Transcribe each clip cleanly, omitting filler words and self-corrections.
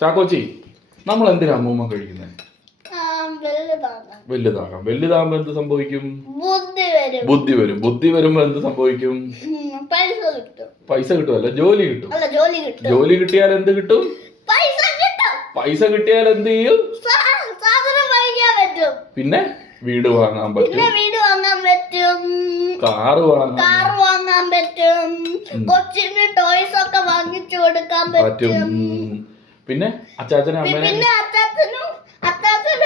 ചാക്കോച്ചി, നമ്മൾ എന്തിനാ അമ്മൂമ്മ കഴിക്കുന്നത്? വലുതാകാം. വലുതാകുമ്പോ എന്ത് സംഭവിക്കും? ബുദ്ധി വരും. ബുദ്ധി വരുമ്പോ എന്ത് സംഭവിക്കും? പൈസ കിട്ടുമല്ല, ജോലി കിട്ടും. ജോലി കിട്ടിയാൽ എന്ത് കിട്ടും? പൈസ കിട്ടിയാൽ എന്ത് ചെയ്യും? പിന്നെ വീട് വാങ്ങാൻ പറ്റും, കാറ് വാങ്ങാൻ പറ്റും, കൊച്ചിന് ടോയ്സ് ഒക്കെ വാങ്ങിച്ചു കൊടുക്കാൻ പറ്റും. പിന്നെ അച്ചാച്ചനും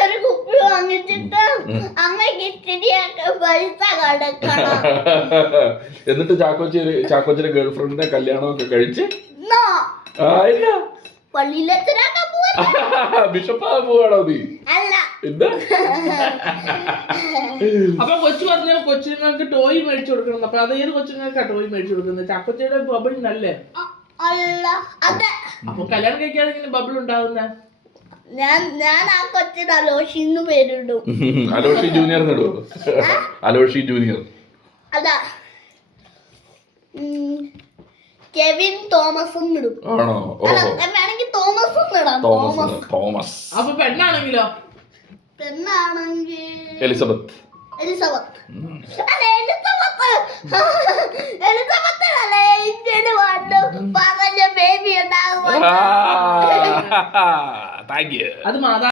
ഒരു കുപ്പി വാങ്ങിച്ചിട്ട് അമ്മയ്ക്ക് ഇത്തിരിയൊക്കെ പൈസ കൊടുക്കണം. എന്നിട്ട് ചാക്കോച്ചിന്റെ ഗേൾഫ്രണ്ടിന്റെ കല്യാണമൊക്കെ കഴിച്ച് ഇല്ല ബിഷപ്പാകാൻ പോവാണോ നീ? എന്താ? അപ്പൊ കൊച്ചു പറഞ്ഞ കൊച്ചുങ്ങൾക്ക് ടോയ് മേടിച്ചു കൊടുക്കണം. അപ്പൊ അത് ഏത് കൊച്ചുങ്ങൾക്കാ ടോയ് മേടിച്ചു കൊടുക്കുന്നത്? ചാക്കോച്ചയുടെ ബബിളിനല്ലേ? അപ്പൊ കല്യാണം കഴിക്കാതെ ഇങ്ങനെ ബബിൾ ഉണ്ടാവുന്ന? ഞാൻ ആ കൊച്ചിന് അലോഷിന്ന് പേരിടും. അലോഷി ജൂനിയർ ഇടും. അലോഷി ജൂനിയർ അതാ കെവിൻ തോമസ് ഇടും. ആണോ? വേണമെങ്കിൽ തോമസ് ഇടാം. തോമസ്. അപ്പൊ പെണ്ണാണെങ്കിലോ? പെണ്ണാണെങ്കിൽ എലിസബത്ത്. ബേബി ഉണ്ടാകും. Thank you. അത് മാതാ